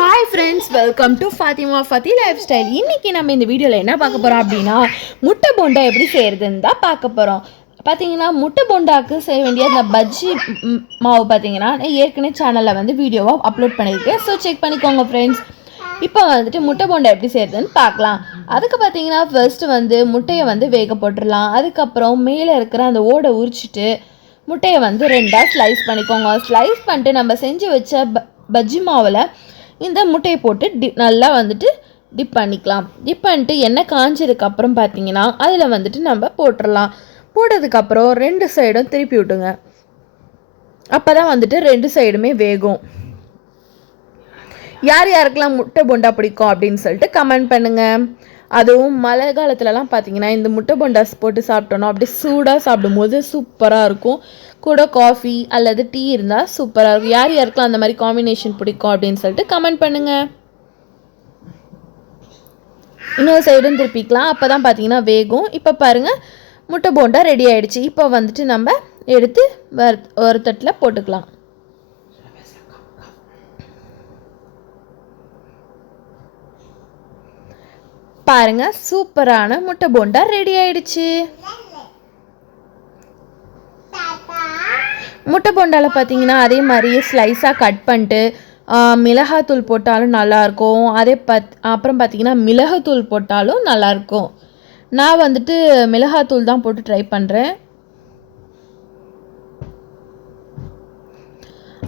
Hi friends, welcome to Fathima Fathi lifestyle. இன்றைக்கி நம்ம இந்த வீடியோவில் என்ன பார்க்க போகிறோம் அப்படின்னா, முட்டை போண்டா எப்படி செய்கிறதுன்னு தான் பார்க்க போகிறோம். பார்த்தீங்கன்னா, முட்டை போண்டாவுக்கு செய்ய வேண்டிய அந்த பஜ்ஜி மாவு பார்த்தீங்கன்னா ஏற்கனவே சேனலில் வந்து வீடியோவாக அப்லோட் பண்ணியிருக்கேன். ஸோ செக் பண்ணிக்கோங்க ஃப்ரெண்ட்ஸ். இப்போ வந்துட்டு முட்டை போண்டா எப்படி செய்கிறதுன்னு பார்க்கலாம். அதுக்கு பார்த்தீங்கன்னா ஃபர்ஸ்ட்டு வந்து முட்டையை வந்து வேக போட்டுடலாம். அதுக்கப்புறம் மேலே இருக்கிற அந்த ஓடை உரிச்சிட்டு முட்டையை வந்து ரெண்டாக ஸ்லைஸ் பண்ணிக்கோங்க. ஸ்லைஸ் பண்ணிட்டு நம்ம செஞ்சு வச்ச பஜ்ஜி மாவில் இந்த முட்டையை போட்டு நல்லா வந்துட்டு டிப் பண்ணிக்கலாம். டிப் பண்ணிட்டு எண்ணெய் காஞ்சதுக்கப்புறம் பார்த்தீங்கன்னா அதில் வந்துட்டு நம்ம போட்டுடலாம். போட்டதுக்கப்புறம் ரெண்டு சைடும் திருப்பி விட்டுங்க. அப்போ தான் வந்துட்டு ரெண்டு சைடுமே வேகும். யார் யாருக்கெல்லாம் முட்டை போண்டா பிடிக்கும் அப்படின்னு சொல்லிட்டு கமெண்ட் பண்ணுங்கள். அதுவும் மழை காலத்துலலாம் பார்த்தீங்கன்னா இந்த முட்டை போண்டாஸ் போட்டு சாப்பிட்டோன்னா அப்படியே சூடாக சாப்பிடும்போது சூப்பராக இருக்கும். கூட காஃபி அல்லது டீ இருந்தால் சூப்பராக இருக்கும். யார் யாருக்கெல்லாம் அந்த மாதிரி காம்பினேஷன் பிடிக்கும் அப்படின்னு சொல்லிட்டு கமெண்ட் பண்ணுங்கள். இன்னொரு சைடும் திருப்பிக்கலாம். அப்போ தான் பார்த்தீங்கன்னா வேகும். இப்போ பாருங்கள், முட்டை போண்டா ரெடி ஆகிடுச்சு. இப்போ வந்துட்டு நம்ம எடுத்து ஒரு தட்டில் போட்டுக்கலாம். பாருங்க, சூப்பரான முட்டை போண்டா ரெடி ஆயிடுச்சு. முட்டை போண்டாவில் பார்த்தீங்கன்னா அதே மாதிரி ஸ்லைஸாக கட் பண்ணிட்டு மிளகாத்தூள் போட்டாலும் நல்லாயிருக்கும். அப்புறம் பார்த்தீங்கன்னா மிளகுத்தூள் போட்டாலும் நல்லாயிருக்கும். நான் வந்துட்டு மிளகாத்தூள் தான் போட்டு ட்ரை பண்ணுறேன்.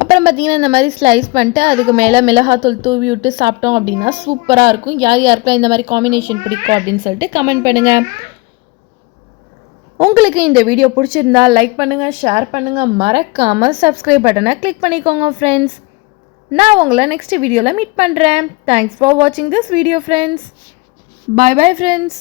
அப்புறம் பார்த்தீங்கன்னா இந்த மாதிரி ஸ்லைஸ் பண்ணிட்டு அதுக்கு மேலே மிளகாத்தூள் தூவி விட்டு சாப்பிட்டோம் அப்படின்னா சூப்பராக இருக்கும். யார் யாருக்கெல்லாம் இந்த மாதிரி காம்பினேஷன் பிடிக்கும் அப்படின்னு சொல்லிட்டு கமெண்ட் பண்ணுங்கள். உங்களுக்கு இந்த வீடியோ பிடிச்சிருந்தா லைக் பண்ணுங்கள், ஷேர் பண்ணுங்கள், மறக்காமல் சப்ஸ்கிரைப் பட்டனை கிளிக் பண்ணிக்கோங்க ஃப்ரெண்ட்ஸ். நான் உங்களை நெக்ஸ்ட் வீடியோவில் மீட் பண்ணுறேன். தேங்க்ஸ் ஃபார் வாட்சிங் this video friends. Bye bye friends.